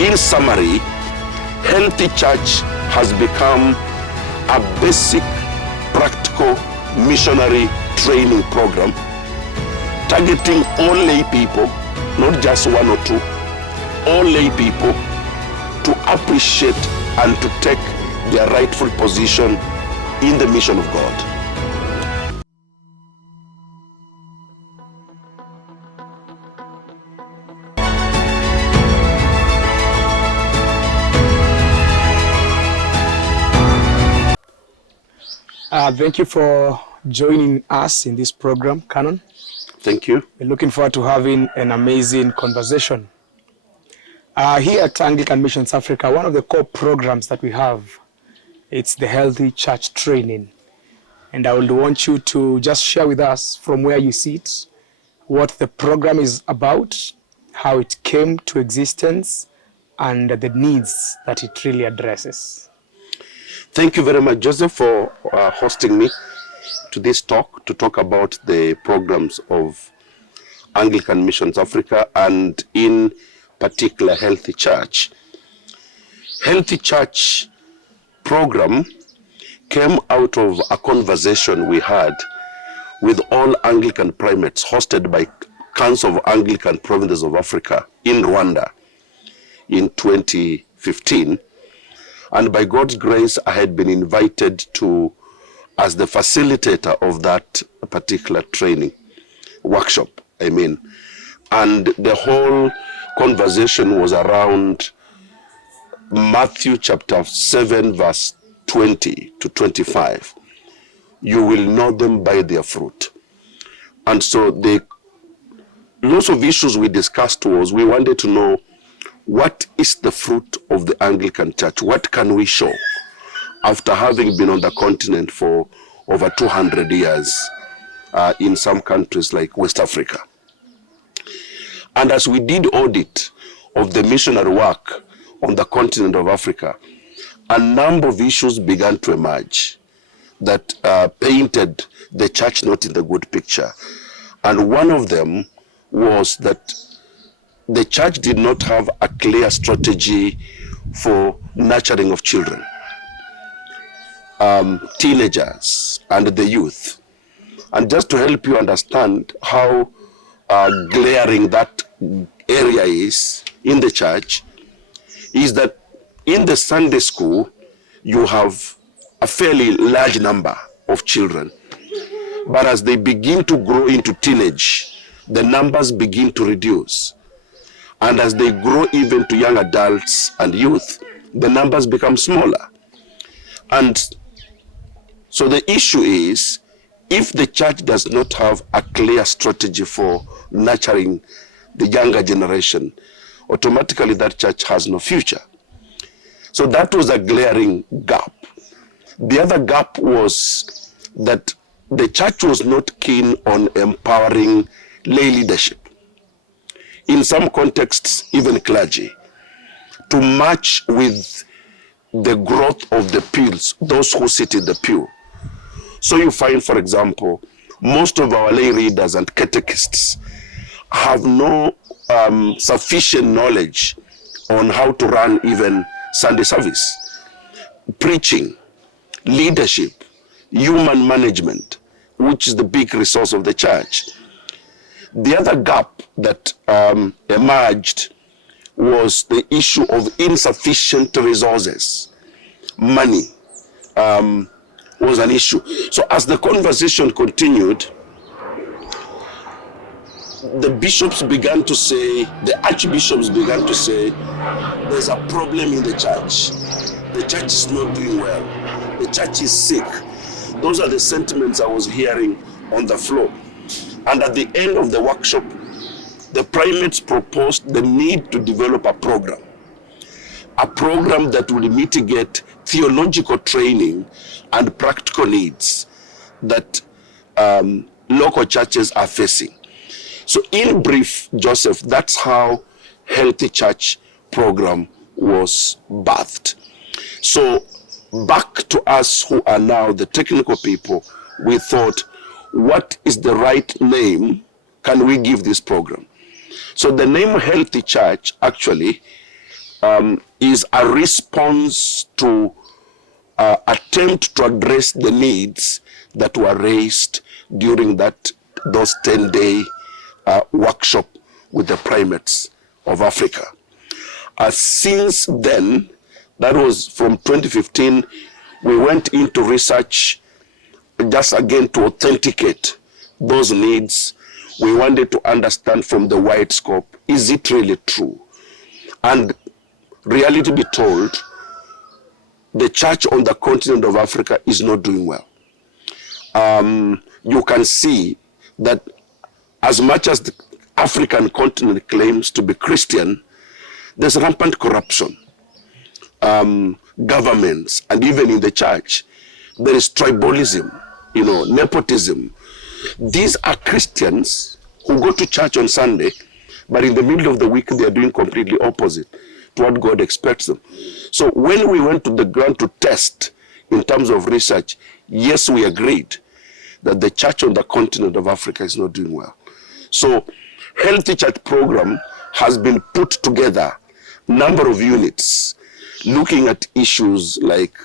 In summary, Healthy Church has become a basic, practical missionary training program targeting all lay people, not just one or two, all lay people to appreciate and to take their rightful position in the mission of God. Thank you for joining us in this program, Canon. Thank you. We're looking forward to having an amazing conversation. Here at Anglican Missions Africa, one of the core programs that we have, it's the Healthy Church Training. And I would want you to just share with us from where you sit, what the program is about, how it came to existence, and the needs that it really addresses. Thank you very much, Joseph, for hosting me to this talk, to talk about the programs of Anglican Missions Africa and in particular Healthy Church. Healthy Church program came out of a conversation we had with all Anglican primates hosted by Council of Anglican Provinces of Africa in Rwanda in 2015. And by God's grace, I had been invited to, as the facilitator of that particular training workshop, and the whole conversation was around Matthew chapter 7, verse 20 to 25. You will know them by their fruit. And so lots of issues we discussed was, we wanted to know, what is the fruit of the Anglican Church? What can we show after having been on the continent for over 200 years in some countries like West Africa? And as we did audit of the missionary work on the continent of Africa, a number of issues began to emerge that painted the church not in the good picture. And one of them was that the church did not have a clear strategy for nurturing of children, teenagers, and the youth. And just to help you understand how glaring that area is in the church, is that in the Sunday school, you have a fairly large number of children. But as they begin to grow into teenage, the numbers begin to reduce. And as they grow even to young adults and youth, the numbers become smaller. And so the issue is, if the church does not have a clear strategy for nurturing the younger generation, automatically that church has no future. So that was a glaring gap. The other gap was that the church was not keen on empowering lay leadership. In some contexts, even clergy, to match with the growth of the pews, those who sit in the pew. So you find, for example, most of our lay readers and catechists have no sufficient knowledge on how to run even Sunday service, preaching, leadership, human management, which is the big resource of the church. The other gap that emerged was the issue of insufficient resources. Money was an issue. So as the conversation continued, the bishops began to say, the archbishops began to say, there's a problem in the church. The church is not doing well. The church is sick. Those are the sentiments I was hearing on the floor. And at the end of the workshop, the primates proposed the need to develop a program that would mitigate theological training and practical needs that local churches are facing. So in brief, Joseph, that's how Healthy Church program was birthed. So back to us who are now the technical people, we thought, what is the right name can we give this program? So the name Healthy Church actually is a response to attempt to address the needs that were raised during those 10-day workshop with the primates of Africa. Since then, that was from 2015, we went into research just again to authenticate those needs. We wanted to understand from the wide scope, is it really true? And reality be told, the church on the continent of Africa is not doing well. You can see that as much as the African continent claims to be Christian, there's rampant corruption. Governments, and even in the church, there is tribalism, nepotism. These are Christians who go to church on Sunday, but in the middle of the week, they are doing completely opposite to what God expects them. So when we went to the ground to test in terms of research, yes, we agreed that the church on the continent of Africa is not doing well. So Healthy Church program has been put together, number of units, looking at issues like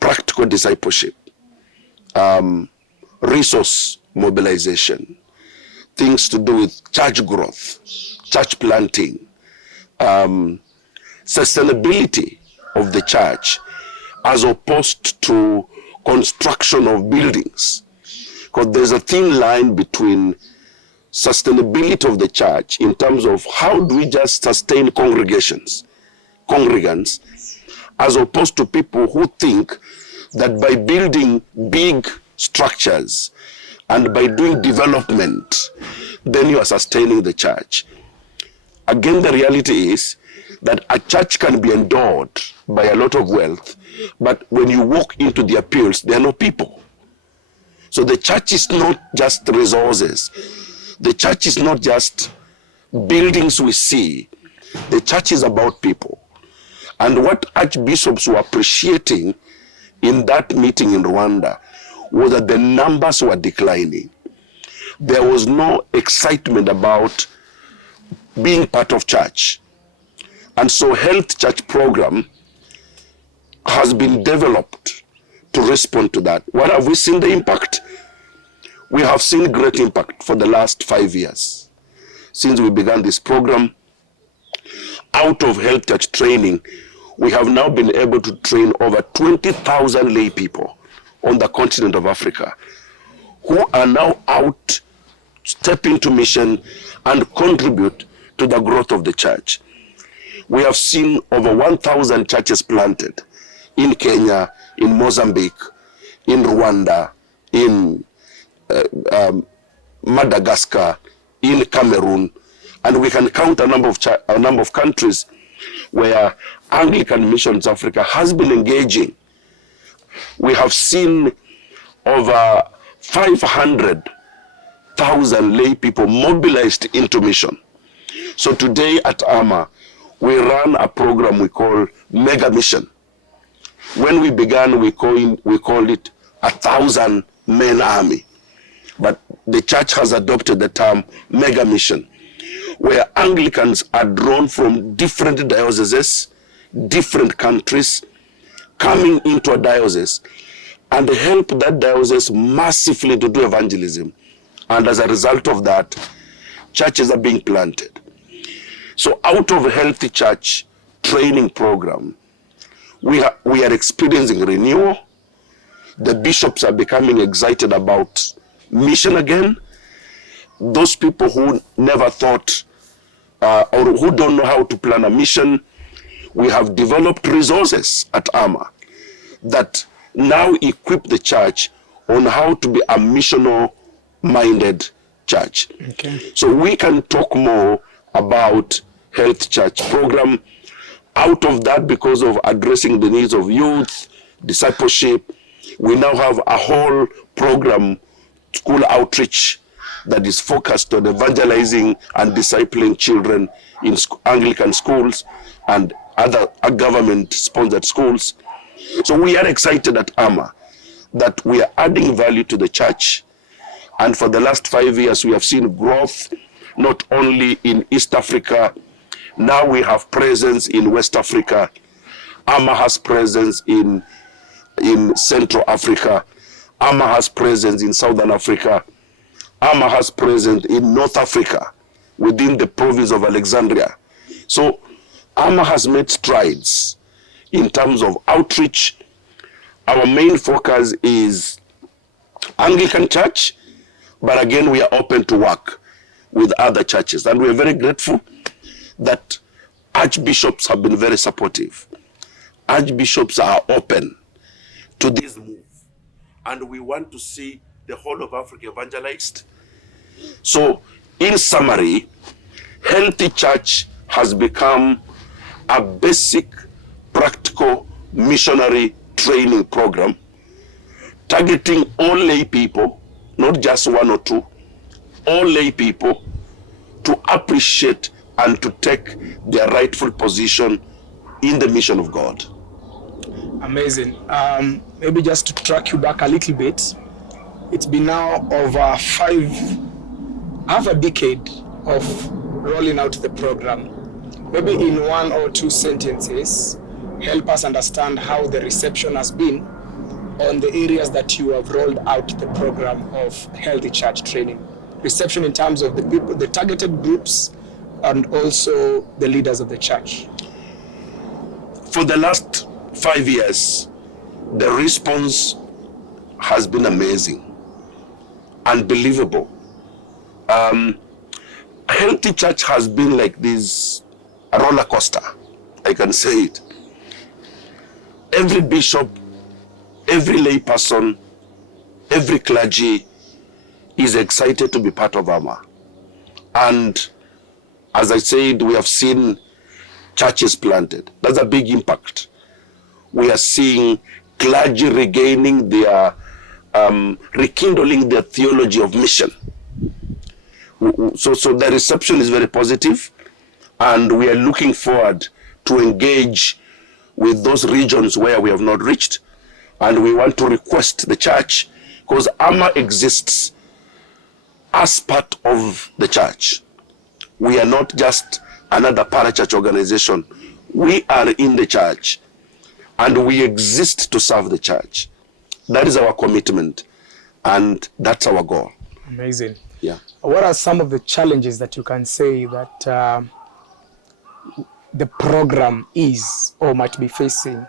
practical discipleship, resource mobilization, things to do with church growth, church planting, sustainability of the church as opposed to construction of buildings. Because there's a thin line between sustainability of the church in terms of how do we just sustain congregants, as opposed to people who think that by building big structures and by doing development, then you are sustaining the church. Again, the reality is that a church can be endowed by a lot of wealth, but when you walk into the appeals, there are no people. So the church is not just resources. The church is not just buildings we see. The church is about people. And what archbishops were appreciating in that meeting in Rwanda was that the numbers were declining. There was no excitement about being part of church. And so Health Church program has been developed to respond to that. What have we seen the impact? We have seen great impact for the last 5 years. Since we began this program, out of Health Church training, we have now been able to train over 20,000 lay people on the continent of Africa who are now out, step into mission and contribute to the growth of the church. We have seen over 1,000 churches planted in Kenya, in Mozambique, in Rwanda, in Madagascar, in Cameroon, and we can count a number of countries where Anglican Missions Africa has been engaging. We have seen over 500,000 lay people mobilized into mission. So today at AMA, we run a program we call Mega Mission. When we began, we called it 1,000-man army. But the church has adopted the term Mega Mission, where Anglicans are drawn from different dioceses, different countries, coming into a diocese and help that diocese massively to do evangelism. And as a result of that, churches are being planted. So out of a Healthy Church training program, we are experiencing renewal. The bishops are becoming excited about mission again. Those people who never thought or who don't know how to plan a mission, we have developed resources at AMA that now equip the church on how to be a missional-minded church. Okay. So we can talk more about Health Church program. Out of that, because of addressing the needs of youth, discipleship, we now have a whole program, school outreach, that is focused on evangelizing and discipling children in Anglican schools and other government-sponsored schools. So we are excited at AMA that we are adding value to the church. And for the last 5 years, we have seen growth not only in East Africa, Now we have presence in West Africa. AMA has presence in Central Africa. AMA has presence in Southern Africa. AMA has presence in North Africa, within the province of Alexandria. So AMA has made strides in terms of outreach. Our main focus is Anglican Church, but again, we are open to work with other churches. And we are very grateful that archbishops have been very supportive. Archbishops are open to this move. And we want to see the whole of Africa evangelized. So, in summary, Healthy Church has become a basic, practical missionary training program targeting all lay people, not just one or two, all lay people to appreciate and to take their rightful position in the mission of God. Amazing. Maybe just to track you back a little bit, it's been now over half a decade of rolling out the program. Maybe in one or two sentences, help us understand how the reception has been on the areas that you have rolled out the program of Healthy Church training. Reception in terms of the people, the targeted groups, and also the leaders of the church. For the last 5 years, the response has been amazing, unbelievable. Healthy Church has been like this roller coaster, I can say it. Every bishop, every lay person, every clergy is excited to be part of AMA. And as I said, we have seen churches planted. That's a big impact. We are seeing clergy regaining their, rekindling their theology of mission. So the reception is very positive, and we are looking forward to engage with those regions where we have not reached, and we want to request the church, because AMA exists as part of the church. We are not just another parachurch organization. We are in the church, and we exist to serve the church. That is our commitment, and that's our goal. Amazing. Yeah. What are some of the challenges that you can say that the program is or might be facing?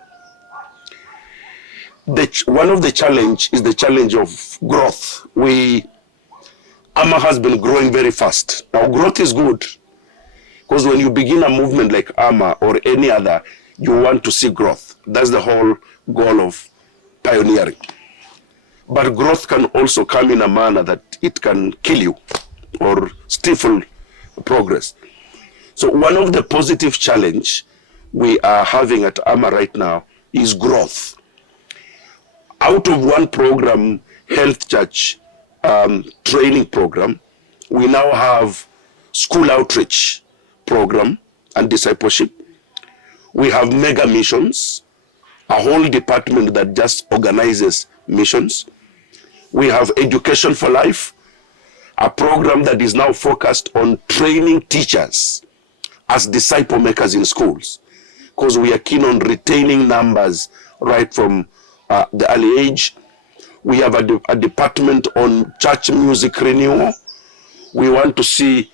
One of the challenge is the challenge of growth. AMA has been growing very fast. Now, growth is good, because when you begin a movement like AMA or any other, you want to see growth. That's the whole goal of pioneering. But growth can also come in a manner that it can kill you or stifle progress. So one of the positive challenge we are having at AMA right now is growth. Out of one program, Health Church training program, we now have school outreach program and discipleship. We have mega missions, a whole department that just organizes missions. We have Education for Life, a program that is now focused on training teachers as disciple makers in schools, because we are keen on retaining numbers right from the early age. We have a department on church music renewal. We want to see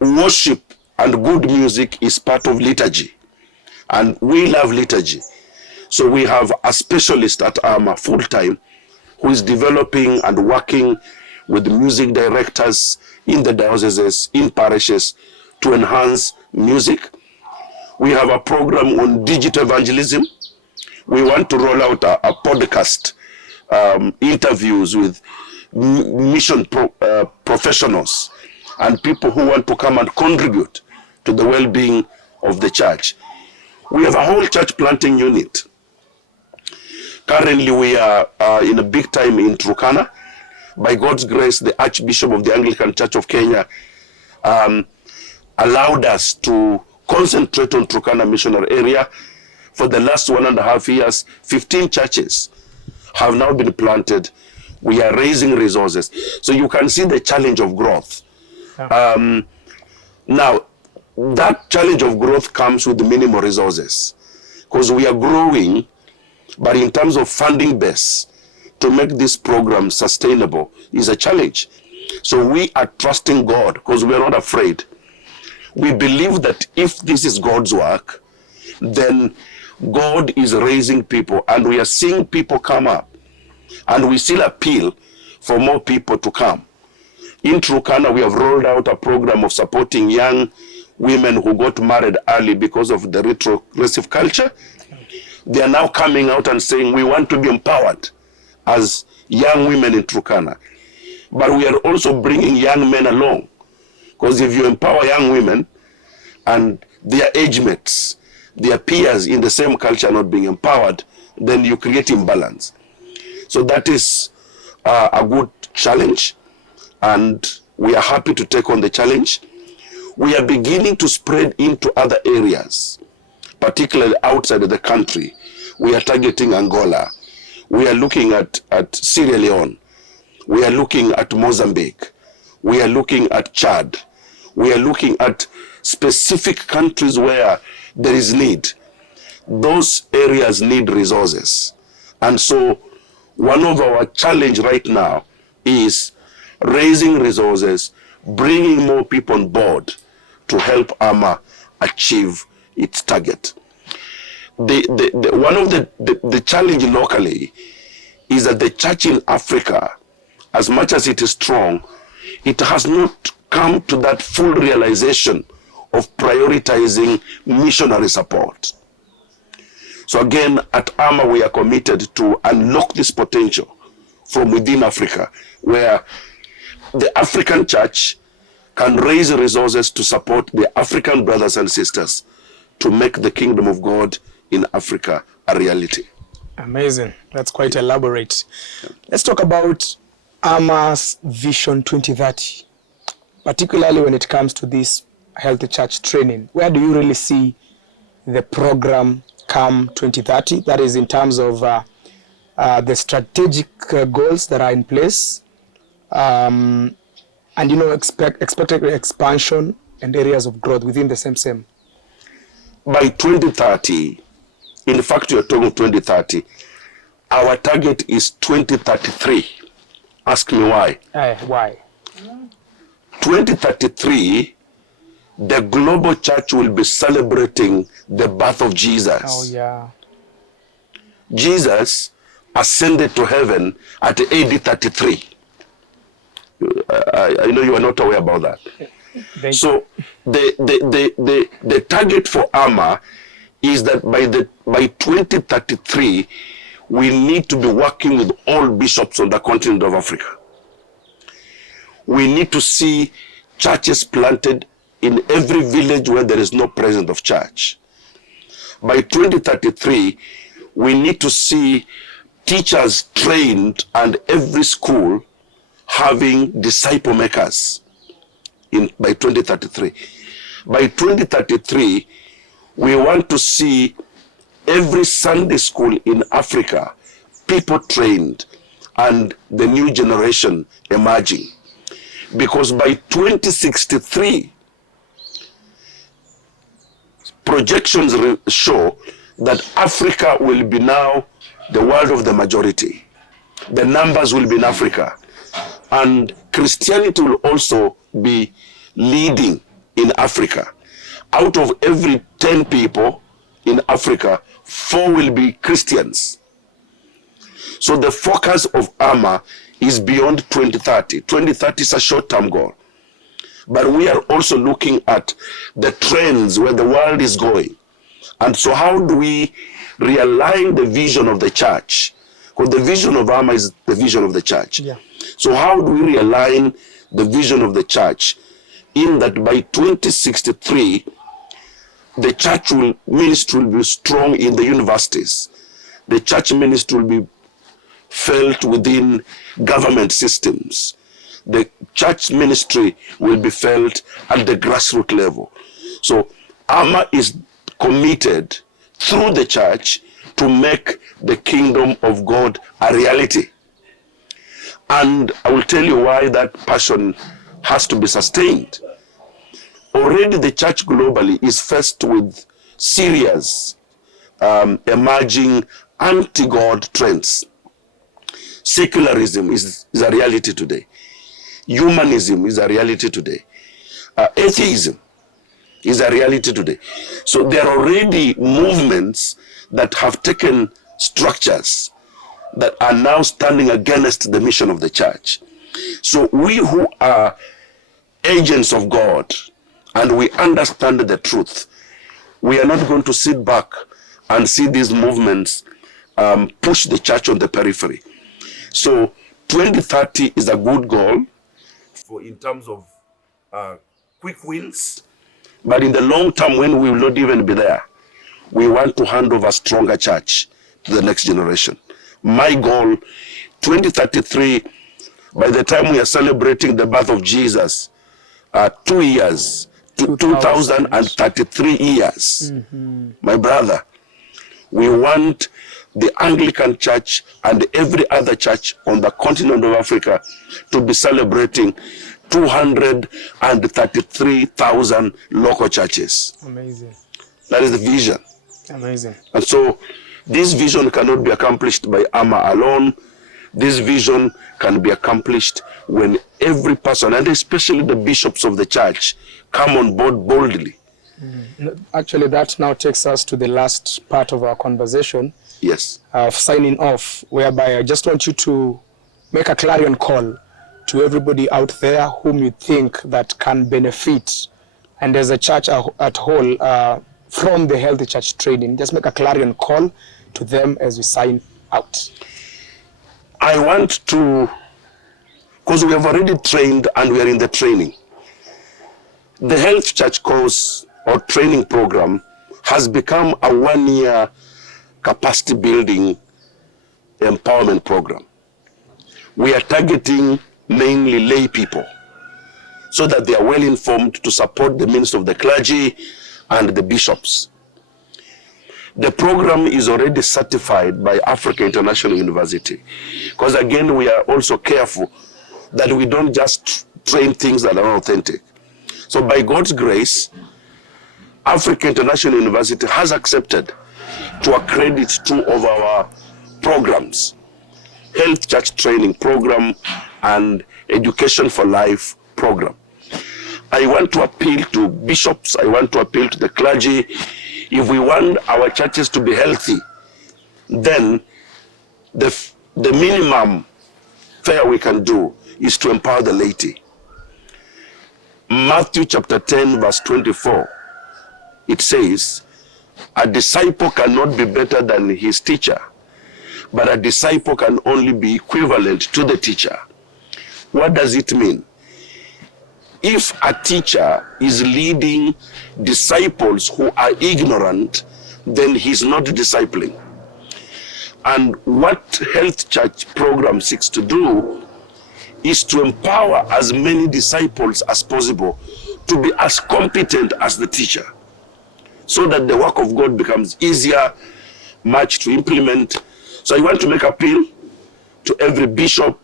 worship and good music is part of liturgy, and we love liturgy. So we have a specialist at AMA full-time who is developing and working with music directors in the dioceses, in parishes, to enhance music. We have a program on digital evangelism. We want to roll out a podcast, interviews with mission professionals and people who want to come and contribute to the well-being of the church. We have a whole church planting unit. Currently, we are in a big time in Turkana. By God's grace, the Archbishop of the Anglican Church of Kenya allowed us to concentrate on Turkana missionary area. For the last 1.5 years, 15 churches have now been planted. We are raising resources. So you can see the challenge of growth. Yeah. Now, that challenge of growth comes with minimal resources, because we are growing, but in terms of funding base, to make this program sustainable is a challenge. So we are trusting God because we are not afraid. We believe that if this is God's work, then God is raising people, and we are seeing people come up, and we still appeal for more people to come. In Turkana, we have rolled out a program of supporting young women who got married early because of the retrogressive culture. They are now coming out and saying, we want to be empowered as young women in Turkana. But we are also bringing young men along, because if you empower young women and their age mates, their peers in the same culture are not being empowered, then you create imbalance. So that is a good challenge, and we are happy to take on the challenge. We are beginning to spread into other areas, particularly outside of the country. We are targeting Angola. We are looking at Sierra Leone. We are looking at Mozambique. We are looking at Chad. We are looking at specific countries where there is need. Those areas need resources. And so one of our challenge right now is raising resources, bringing more people on board to help AMA achieve its target. One of the challenge locally is that the church in Africa, as much as it is strong, it has not come to that full realization of prioritizing missionary support. So again, at AMA, we are committed to unlock this potential from within Africa, where the African church can raise resources to support the African brothers and sisters to make the kingdom of God in Africa a reality. Amazing. That's quite elaborate. Let's talk about AMA's Vision 2030, particularly when it comes to this healthy church training. Where do you really see the program come 2030? That is in terms of the strategic goals that are in place, and expected expansion and areas of growth within the same. By 2030, in fact, you're talking 2030, our target is 2033. Ask me why. Why? 2033, the global church will be celebrating the birth of Jesus. Oh, yeah. Jesus ascended to heaven at AD 33. I know you are not aware about that. So the target for AMA is that by 2033, we need to be working with all bishops on the continent of Africa. We need to see churches planted in every village where there is no presence of church. By 2033, we need to see teachers trained and every school having disciple makers by 2033. By 2033, we want to see every Sunday school in Africa, people trained and the new generation emerging. Because by 2063, projections show that Africa will be now the world of the majority. The numbers will be in Africa. And Christianity will also be leading in Africa. Out of every 10 people in Africa, 4 will be Christians. So the focus of AMA is beyond 2030. 2030 is a short-term goal. But we are also looking at the trends where the world is going. And so how do we realign the vision of the church? Because the vision of AMA is the vision of the church. Yeah. So how do we realign the vision of the church in that by 2063, the church ministry will be strong in the universities. The church ministry will be felt within government systems. The church ministry will be felt at the grassroots level. So AMA is committed through the church to make the kingdom of God a reality. And I will tell you why that passion has to be sustained. already the church globally is faced with serious emerging anti-God trends. Secularism is a reality today. Humanism is a reality today. Atheism is a reality today. So there are already movements that have taken structures that are now standing against the mission of the church. So we who are agents of God and we understand the truth, we are not going to sit back and see these movements push the church on the periphery. So 2030 is a good goal for in terms of quick wins, but in the long term, when we will not even be there, we want to hand over a stronger church to the next generation. My goal, 2033, by the time we are celebrating the birth of Jesus, 2 years, 2033 years, my brother, we want the Anglican church and every other church on the continent of Africa to be celebrating 233,000 local churches. Amazing. That is the vision. Amazing. And so this vision cannot be accomplished by Amma alone. This vision can be accomplished when every person, and especially the bishops of the church, come on board boldly. Actually, that now takes us to the last part of our conversation. Yes. Of signing off, whereby I just want you to make a clarion call to everybody out there whom you think that can benefit, and as a church at whole, from the healthy church training. Just make a clarion call to them as we sign out. I want to, because we have already trained and we are in the training. The health church course or training program has become a 1-year capacity building empowerment program. We are targeting mainly lay people so that they are well informed to support the ministry of the clergy and the bishops. The program is already certified by Africa International University, because again we are also careful that we don't just train things that are authentic. So by God's grace, Africa International University has accepted to accredit 2 of our programs, Health Church Training Program and Education for Life Program. I want to appeal to bishops, I want to appeal to the clergy. If we want our churches to be healthy, then the minimum fare we can do is to empower the laity. Matthew chapter 10 verse 24, it says, a disciple cannot be better than his teacher, but a disciple can only be equivalent to the teacher. What does it mean? If a teacher is leading disciples who are ignorant, then he's not discipling. And what Health Church program seeks to do is to empower as many disciples as possible to be as competent as the teacher, so that the work of God becomes easier, much to implement. So I want to make appeal to every bishop.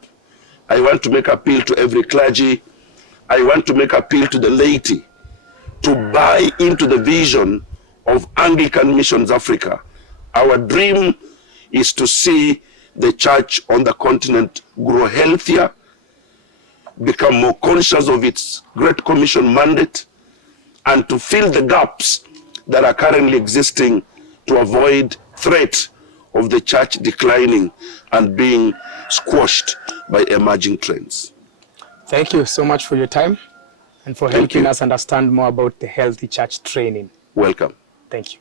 I want to make appeal to every clergy. I want to make appeal to the laity to buy into the vision of Anglican Missions Africa. Our dream is to see the church on the continent grow healthier, become more conscious of its Great Commission mandate, and to fill the gaps that are currently existing to avoid threat of the church declining and being squashed by emerging trends. Thank you so much for your time and for helping us understand more about the healthy church training. Welcome. Thank you.